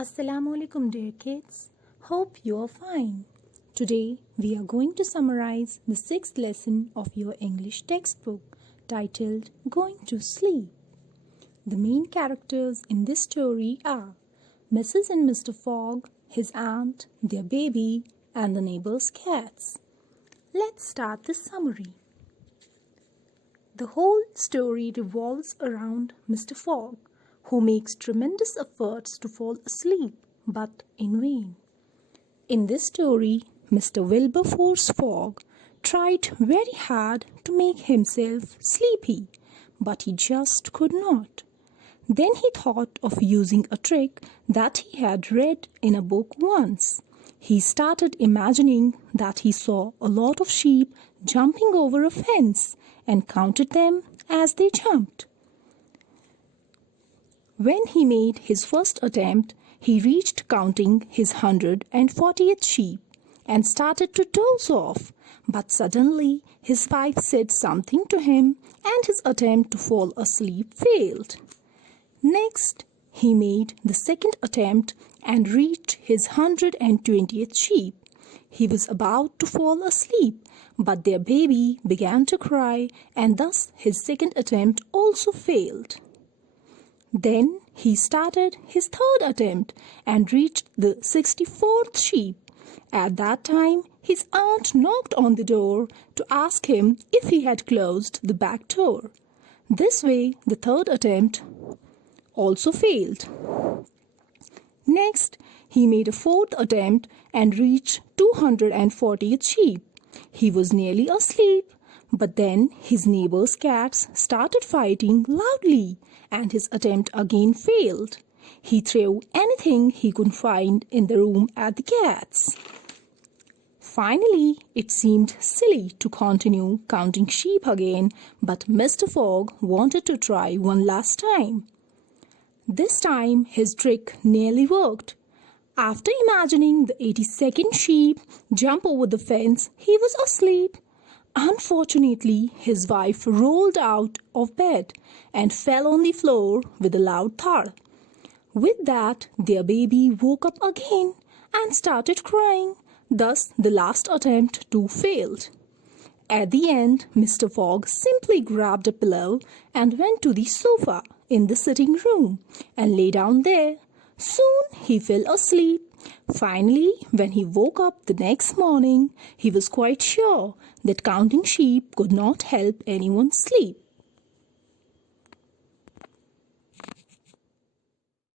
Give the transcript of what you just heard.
Assalamu alaikum dear kids. Hope you are fine. Today we are going to summarize the 6th lesson of your English textbook titled Going to Sleep. The main characters in this story are Mrs. and Mr. Fogg, his aunt, their baby, and the neighbor's cats. Let's start the summary. The whole story revolves around Mr. Fogg, who makes tremendous efforts to fall asleep, but in vain. In this story, Mr. Wilberforce Fogg tried very hard to make himself sleepy, but he just could not. Then he thought of using a trick that he had read in a book once. He started imagining that he saw a lot of sheep jumping over a fence and counted them as they jumped. When he made his first attempt, he reached counting his 140th sheep and started to doze off. But suddenly his wife said something to him and his attempt to fall asleep failed. Next, he made the second attempt and reached his 120th sheep. He was about to fall asleep, but their baby began to cry, and thus his second attempt also failed. Then he started his third attempt and reached the 64th sheep. At that time, his aunt knocked on the door to ask him if he had closed the back door. This way, the third attempt also failed. Next, he made a fourth attempt and reached 240th sheep. He was nearly asleep, but then his neighbor's cats started fighting loudly, and his attempt again failed. He threw anything he could find in the room at the cats. Finally, it seemed silly to continue counting sheep again, but Mr. Fogg wanted to try one last time. This time, his trick nearly worked. After imagining the 82nd sheep jump over the fence, he was asleep. Unfortunately, his wife rolled out of bed and fell on the floor with a loud thud. With that, their baby woke up again and started crying. Thus, the last attempt too failed. At the end, Mr. Fogg simply grabbed a pillow and went to the sofa in the sitting room and lay down there. Soon he fell asleep. Finally, when he woke up the next morning, he was quite sure that counting sheep could not help anyone sleep.